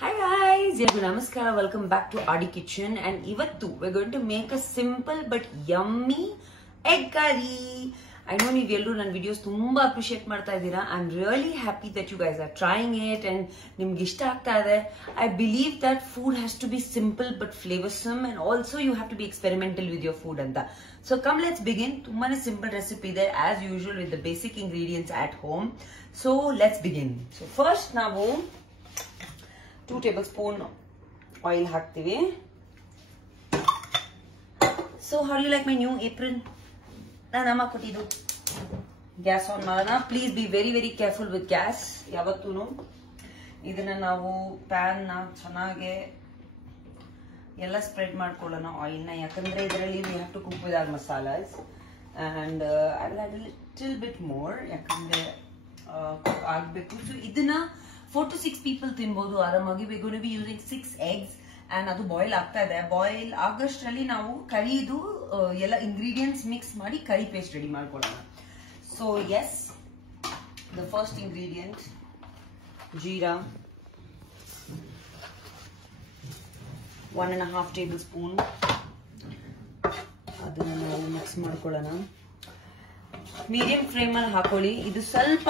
Hi guys, namaskara. Welcome back to Adi Kitchen, and ivattu we're going to make a simple but yummy egg curry. I know you all ನನ್ನ videos ತುಂಬಾ appreciate ಮಾಡ್ತಾ ಇದ್ದೀರಾ. I'm really happy that you guys are trying it and ನಿಮಗೆ ಇಷ್ಟ ಆಗ್ತಾ ಇದೆ. I believe that food has to be simple but flavorsome, and also you have to be experimental with your food anta. So come, let's begin. ತುಂಬಾನೇ simple recipe ಇದೆ as usual with the basic ingredients at home. So let's begin. So first ನಾವು 2 tablespoon oil ಹಾಕ್ತೀವಿ. So how do you like my new apron? ನಾನು ಅಮ್ಮ ಕೊಟ್ಟಿದ್ದು. Gas on ಮಾಡೋಣ. Please be very careful with gas. ಯಾವತ್ತೂ ಇದನ್ನ ನಾವು PAN ನ ಚೆನ್ನಾಗಿ ಎಲ್ಲ ಸ್ಪ್ರೆಡ್ ಮಾಡ್ಕೊಳ್ಳೋಣ ಆಯಿಲ್ ನ, ಯಾಕಂದ್ರೆ ಇದರಲ್ಲಿ we have to cook with our masalas and I will add a little bit more ಯಾಕಂದ್ರೆ cook ಆಗಬೇಕು. ಸೊ ಇದನ್ನ 4 to 6 people ತಿನ್ಬಹುದು ಆರಾಮಾಗಿ. we're going to be using 6 eggs and ಅದು ಬಾಯ್ಲ್ ಆಗ್ತಾ ಇದೆ. ಬಾಯ್ಲ್ ಆಗಷ್ಟರಲ್ಲಿ ನಾವು ಕರಿದು ಎಲ್ಲ ಇಂಗ್ರೀಡಿಯೆಂಟ್ಸ್ ಮಿಕ್ಸ್ ಮಾಡಿ ಕರಿ ಪೇಸ್ಟ್ ರೆಡಿ ಮಾಡ್ಕೊಳ್ಳೋಣ. So yes, the first ingredient, jeera, 1.5 tablespoon. ಅದನ್ನ ನಾವು ಮಿಕ್ಸ್ ಮಾಡ್ಕೊಳ್ಳೋಣ. ಮೀಡಿಯಂ ಫ್ಲೇಮ್ ಅಲ್ಲಿ ಹಾಕೊಳ್ಳಿ. ಇದು ಸ್ವಲ್ಪ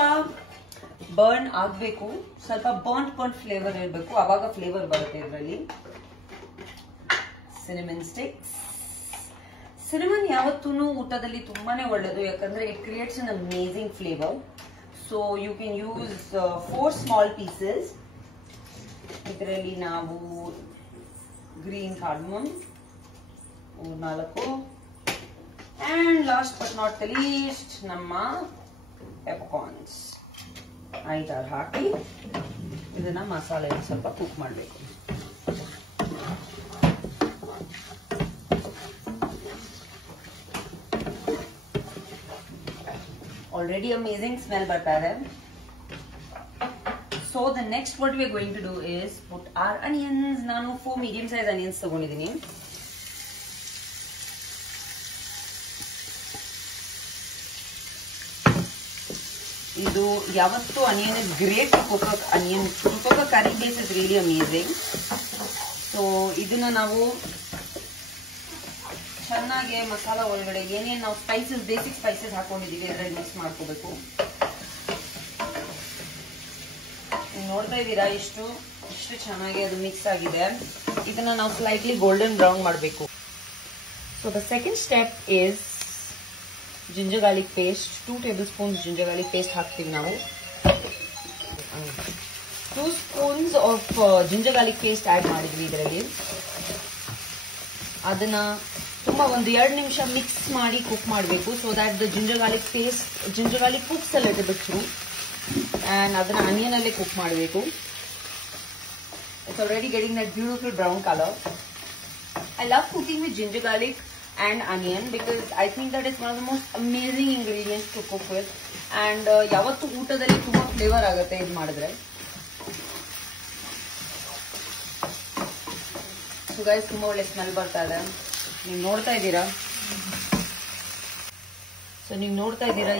ಬರ್ನ್ ಆಗಬೇಕು, ಸ್ವಲ್ಪ ಬರ್ನ್ ಫ್ಲೇವರ್ ಇರಬೇಕು, ಅವಾಗ ಫ್ಲೇವರ್ ಬರುತ್ತೆ ಇದರಲ್ಲಿ. Cinnamon sticks. ಸಿನಮನ್ ಯಾವತ್ತೂ ಊಟದಲ್ಲಿ ತುಂಬಾನೇ ಒಳ್ಳೆಯದು, ಯಾಕಂದ್ರೆ it creates an amazing flavour. So you can use 4 small pieces. ಇದರಲ್ಲಿ ನಾವು green cardamom 4, and last but not the least ನಮ್ಮ ಪೆಪ್ಪರ್ಕಾರ್ನ್ಸ್ 5-6 ಹಾಕಿ ಇದನ್ನ ಮಸಾಲೆ ಸ್ವಲ್ಪ ಕುಕ್ ಮಾಡಬೇಕು. Already amazing smell ಬರ್ತಾ ಇದೆ. So the next what we are going to do is put our onions. ನಾನು 4 medium size onions ತಗೊಂಡಿದ್ದೀನಿ. ಇದು ಯಾವತ್ತು onion is great to cook onion. To cook a curry base is really amazing. So ಇದನ್ನ ನಾವು ಚೆನ್ನಾಗಿ ಮಸಾಲ ಒಳಗಡೆ ಏನೇನು ನಾವು ಸ್ಪೈಸಸ್, ಬೇಸಿಕ್ ಸ್ಪೈಸಸ್ ಹಾಕೊಂಡಿದೀವಿ ಅದರಲ್ಲಿ ಮಿಕ್ಸ್ ಮಾಡ್ಕೋಬೇಕು. ನೋಡ್ತಾ ಇದ್ದೀರಾ ಎಷ್ಟು ಚೆನ್ನಾಗಿ ಅದು ಮಿಕ್ಸ್ ಆಗಿದೆ. ಇದನ್ನ ನಾವು ಸ್ಲೈಟ್ಲಿ ಗೋಲ್ಡನ್ ಬ್ರೌನ್ ಮಾಡಬೇಕು. So the second step is ginger garlic paste. 2 tablespoons ginger garlic paste ಹಾಕ್ತೀವಿ ನಾವು. 2 spoons of ginger garlic paste add ಮಾಡಿದ್ವಿ ಇದರಲ್ಲಿ. ಅದನ್ನ ತುಂಬಾ 1-2 ನಿಮಿಷ ಮಿಕ್ಸ್ ಮಾಡಿ ಕುಕ್ ಮಾಡಬೇಕು. So that the ginger garlic cooks a little bit through, and ಅದನ್ನ ಆನಿಯನ್ ಅಲ್ಲೇ ಕುಕ್ ಮಾಡಬೇಕು. It's already getting that beautiful brown colour. I love cooking with ginger garlic and onion because I think that is one of the most amazing ingredients to cook with, and ಯಾವತ್ತು ಊಟದಲ್ಲಿ ತುಂಬಾ flavour ಆಗುತ್ತೆ ಇದು ಮಾಡಿದ್ರೆ. So guys, ತುಂಬಾ ಒಳ್ಳೆ smell ಬರ್ತಾ ಇದೆ. ನೀವು ನೋಡ್ತಾ ಇದ್ದೀರಾ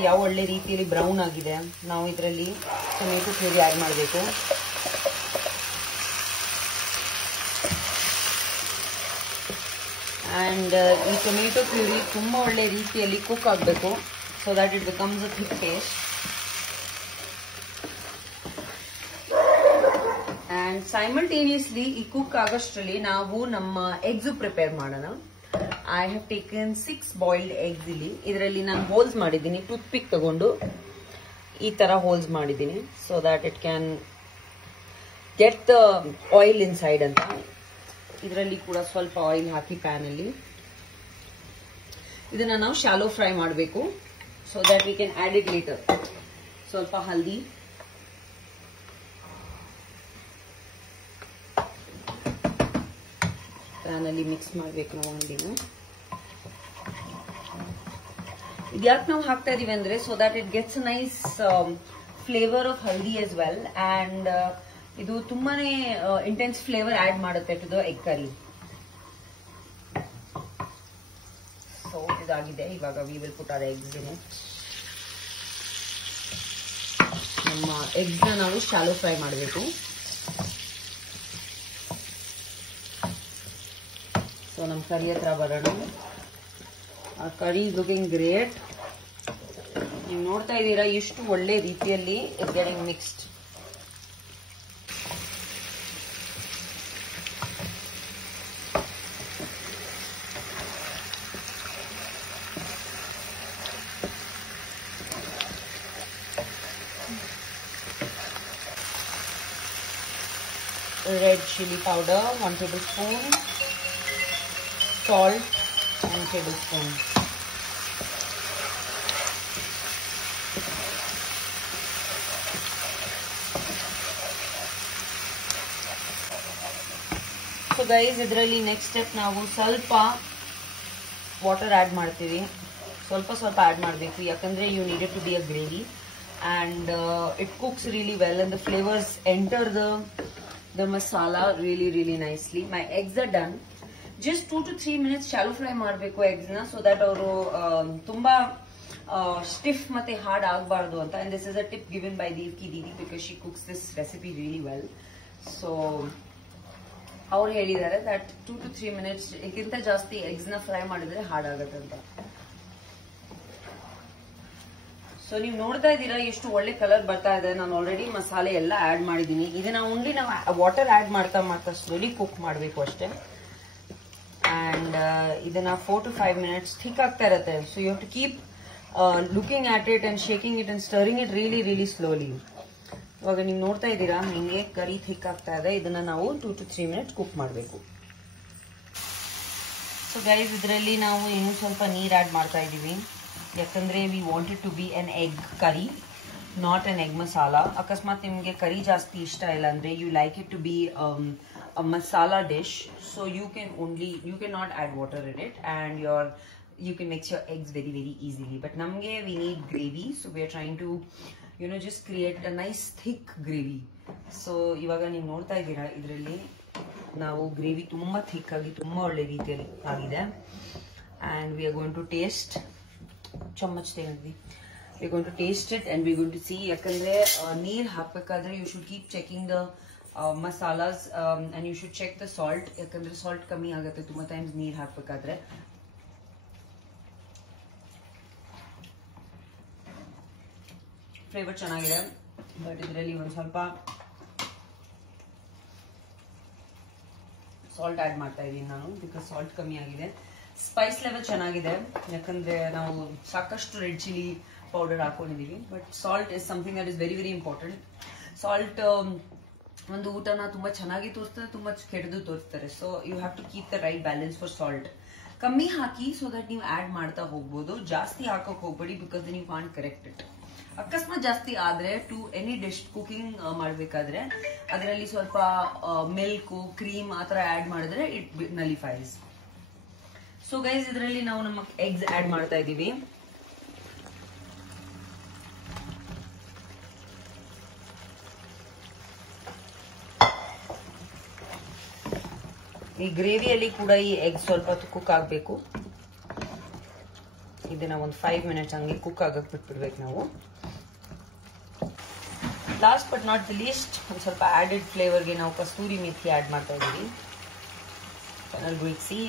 ಯಾವ ಒಳ್ಳೆ ರೀತಿಯಲ್ಲಿ ಬ್ರೌನ್ ಆಗಿದೆ. ನಾವು ಇದರಲ್ಲಿ ಟೊಮೆಟೊ ಪ್ಯೂರಿ ಆಡ್ ಮಾಡಬೇಕು. ಅಂಡ್ ಈ ಟೊಮೆಟೊ ಪ್ಯೂರಿ ತುಂಬಾ ಒಳ್ಳೆ ರೀತಿಯಲ್ಲಿ ಕುಕ್ ಆಗಬೇಕು, so that it becomes a thick paste. And simultaneously ಈ ಕುಕ್ ಆಗಷ್ಟರಲ್ಲಿ ನಾವು ನಮ್ಮ ಎಗ್ಸ್ ಪ್ರಿಪೇರ್ ಮಾಡೋಣ. I have taken 6 boiled eggs. ಇದರಲ್ಲಿ ನಾನು ಹೋಲ್ಸ್ ಮಾಡಿದ್ದೀನಿ, ಟೂತ್ ಪಿಕ್ ತಗೊಂಡು ಈ ತರ ಹೋಲ್ಸ್ ಮಾಡಿದ್ದೀನಿ, so that it can get the oil inside ಅಂತ. ಇದರಲ್ಲಿ ಕೂಡ ಸ್ವಲ್ಪ ಆಯಿಲ್ ಹಾಕಿ ಪ್ಯಾನ್ ಅಲ್ಲಿ ಇದನ್ನ ನಾವು ಶಾಲೋ ಫ್ರೈ ಮಾಡಬೇಕು, so that we can add it later. ಸ್ವಲ್ಪ ಹಲ್ದಿ, ಪ್ಯಾನ್ ಅಲ್ಲಿ ಮಿಕ್ಸ್ ಮಾಡಬೇಕು ನಾವು ಹಲ್ದಿನ. ಇದ್ಯಾಕೆ ನಾವು ಹಾಕ್ತಾ ಇದೀವಿ ಅಂದ್ರೆ so that it gets nice flavour of ಹಲ್ದಿ ಆಸ್ ವೆಲ್, ಅಂಡ್ ಇದು ತುಂಬಾನೇ ಇಂಟೆನ್ಸ್ ಫ್ಲೇವರ್ ಆಡ್ ಮಾಡುತ್ತೆ to the egg curry. So ಇದಾಗಿದೆ. ಇವಾಗ we will put our eggs in it. ನಮ್ಮ ಎಗ್ಸ್ ನ ನಾವು ಶಾಲೋ ಫ್ರೈ ಮಾಡಬೇಕು. ಕರಿ ಹತ್ರ ಬರೋಣ. Curry is looking great. ನೀವು ನೋಡ್ತಾ ಇದ್ದೀರಾ ಎಷ್ಟು ಒಳ್ಳೆ ರೀತಿಯಲ್ಲಿ it's getting mixed. Red chili powder 1 tablespoon, salt 1 tablespoon. So guys, ಇದರಲ್ಲಿ ನೆಕ್ಸ್ಟ್ ಸ್ಟೆಪ್ ನಾವು ಸ್ವಲ್ಪ ವಾಟರ್ ಆಡ್ ಮಾಡ್ತೀವಿ. ಸ್ವಲ್ಪ ಆಡ್ ಮಾಡಬೇಕು, ಯಾಕಂದ್ರೆ you needed to be a gravy and it cooks really well and the flavors enter the masala really nicely. My eggs are done. Just 2 to 3 minutes shallow fry ಮಾಡಬೇಕು eggs na, so that ಅವರು ತುಂಬಾ stiff ಮತ್ತೆ hard ಆಗಬಾರದು ಅಂತ. And this is a tip given by Devki Didi because she cooks this recipe really well. So ಅವರು ಹೇಳಿದ್ದಾರೆ that 2 to 3 minutes ಇದಕ್ಕಿಂತ ಜಾಸ್ತಿ eggs ನ ಫ್ರೈ ಮಾಡಿದ್ರೆ ಹಾರ್ಡ್ ಆಗುತ್ತೆ ಅಂತ. ಸೊ ನೀವು ನೋಡ್ತಾ ಇದ್ದೀರಾ ಎಷ್ಟು ಒಳ್ಳೆ ಕಲರ್ ಬರ್ತಾ ಇದೆ. ನಾನು ಆಲ್ರೆಡಿ ಮಸಾಲೆ ಎಲ್ಲ ಆಡ್ ಮಾಡಿದೀನಿ. ಇದನ್ನ ಓನ್ಲಿ ನಾವು ವಾಟರ್ ಆಡ್ ಮಾಡ್ತಾ ಸ್ಲೋಲಿ ಕುಕ್ ಮಾಡಬೇಕು ಅಷ್ಟೇ. ಅಂಡ್ ಇದನ್ನ 4 to 5 minutes ಥಿಕ್ ಆಗ್ತಾ ಇರುತ್ತೆ. So you have to keep looking at it and shaking it and stirring it really slowly. ಇವಾಗ ನೀವು ನೋಡ್ತಾ ಇದ್ದೀರಾ ಹಿಂಗೆ ಕರಿ ಥಿಕ್ ಆಗ್ತಾ ಇದೆ. ಇದನ್ನ ನಾವು 2 to 3 minutes ಕುಕ್ ಮಾಡಬೇಕು. ಸೊ ಗೈಸ್, ಇದರಲ್ಲಿ ನಾವು ಇನ್ನೂ ಸ್ವಲ್ಪ ನೀರ್ ಆಡ್ ಮಾಡ್ತಾ ಇದೀವಿ, ಯಾಕಂದ್ರೆ we want it to be an egg curry, not an egg masala. ಅಕಸ್ಮಾತ್ ನಿಮ್ಗೆ ಕರಿ ಜಾಸ್ತಿ ಇಷ್ಟ ಇಲ್ಲ ಅಂದ್ರೆ you like it to be a masala dish, so you can not add water in it and you can mix your eggs very easily. But namge we need gravy, so we are trying to just create a nice thick gravy. So ivaga ನೀವು ನೋಡ್ತಾ ಇದ್ದೀರಾ ಇದರಲ್ಲಿ ನಾವು gravy ತುಂಬಾ thick ಆಗಿ ತುಂಬಾ ಒಳ್ಳೆ ರೀತಿಯಲ್ಲಿ ಆಗಿದೆ. And we are going to taste ಚಮ್ಮಚ್ ತೆಗೆದ್ವಿ. We are going to taste it and we are going to see. ಯಾಕಂದ್ರೆ ನೀರ್ ಹಾಕಬೇಕಾದ್ರೆ you should keep checking the masalas and you should check the salt, ಯಾಕಂದ್ರೆ salt ಕಮ್ಮಿ ಆಗುತ್ತೆ ತುಂಬಾ times ನೀರ್ ಹಾಕಬೇಕಾದ್ರೆ. Flavour ಚೆನ್ನಾಗಿದೆ, but ಇದರಲ್ಲಿ ಒಂದು ಸ್ವಲ್ಪ ಸಾಲ್ಟ್ ಆಡ್ ಮಾಡ್ತಾ ಇದೀನಿ ನಾನು, ಬಿಕಾಸ್ ಸಾಲ್ಟ್ ಕಮ್ಮಿ ಆಗಿದೆ. ಸ್ಪೈಸ್ ಲೆವೆಲ್ ಚೆನ್ನಾಗಿದೆ, ಯಾಕಂದ್ರೆ ನಾವು ಸಾಕಷ್ಟು ರೆಡ್ ಚಿಲ್ಲಿ ಪೌಡರ್ ಹಾಕೊಂಡಿದೀವಿ. But salt is something that is very important. Salt ಒಂದು ಊಟನ ತುಂಬಾ ಚೆನ್ನಾಗಿ ತೋರಿಸ್ತಾರೆ, ತುಂಬಾ ಕೆಟ್ಟದು ತೋರಿಸ್ತಾರೆ. So you have to keep the right balance for salt. ಕಮ್ಮಿ ಹಾಕಿ ಸೊ ದಟ್ ನೀವು ಆಡ್ ಮಾಡ್ತಾ ಹೋಗ್ಬೋದು. ಜಾಸ್ತಿ ಹಾಕಕ್ ಹೋಗ್ಬೇಡಿ, ಬಿಕಾಸ್ ನೀವು ಕಾಂಟ್ ಕರೆಕ್ಟ್ ಇಟ್. ಅಕಸ್ಮಾತ್ ಜಾಸ್ತಿ ಆದ್ರೆ ಟು ಎನಿ ಡಿಶ್ ಕುಕಿಂಗ್ ಮಾಡಬೇಕಾದ್ರೆ ಅದರಲ್ಲಿ ಸ್ವಲ್ಪ ಮಿಲ್ಕ್, ಕ್ರೀಮ್ ಆತರ ಆಡ್ ಮಾಡಿದ್ರೆ ಇಟ್ ನಲಿಫೈಸ್. ಸೊ ಗೈಸ್, ಇದರಲ್ಲಿ ನಾವು ನಮ್ಮ ಎಗ್ಸ್ ಆಡ್ ಮಾಡ್ತಾ ಇದೀವಿ. ಈ ಗ್ರೇವಿಯಲ್ಲಿ ಕೂಡ ಈ ಎಗ್ ಸ್ವಲ್ಪ ಕುಕ್ ಆಗ್ಬೇಕು. ಇದನ್ನ ಒಂದು 5 minutes ಹಂಗೆ ಕುಕ್ ಆಗಕ್ ಬಿಟ್ಬಿಡ್ಬೇಕು ನಾವು. Last but not the list, ಒಂದು ಸ್ವಲ್ಪ ಆಡೆಡ್ ಫ್ಲೇವರ್ಗೆ ನಾವು ಕಸ್ತೂರಿ ಮೇಥಿ ಆಡ್ ಮಾಡ್ತಾ ಇದೀವಿ. ಗುಳಿಸಿ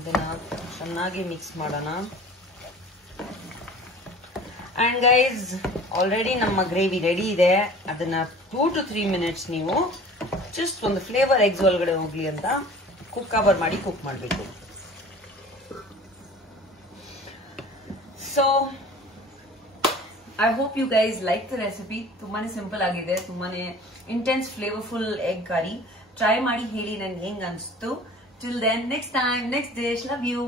ಇದನ್ನ ಚೆನ್ನಾಗಿ ಮಿಕ್ಸ್ ಮಾಡೋಣ. ಅಂಡ್ ಗೈಸ್, ಆಲ್ರೆಡಿ ನಮ್ಮ ಗ್ರೇವಿ ರೆಡಿ ಇದೆ. ಅದನ್ನ 2 to 3 minutes ನೀವು ಜಸ್ಟ್ ಒಂದು ಫ್ಲೇವರ್ ಎಗ್ಸ್ ಒಳಗಡೆ ಹೋಗ್ಲಿ ಅಂತ ಕವರ್ ಮಾಡಿ ಕುಕ್ ಮಾಡಬೇಕು. So I hope you guys like the recipe. ತುಂಬಾನೇ ಸಿಂಪಲ್ ಆಗಿದೆ, ತುಂಬಾನೇ intense flavourful egg curry. Try ಮಾಡಿ ಹೇಳಿ ನನ್ಗೆ ಹೆಂಗ್ ಅನ್ಸ್ತು. Till then, next time, next dish. Love you.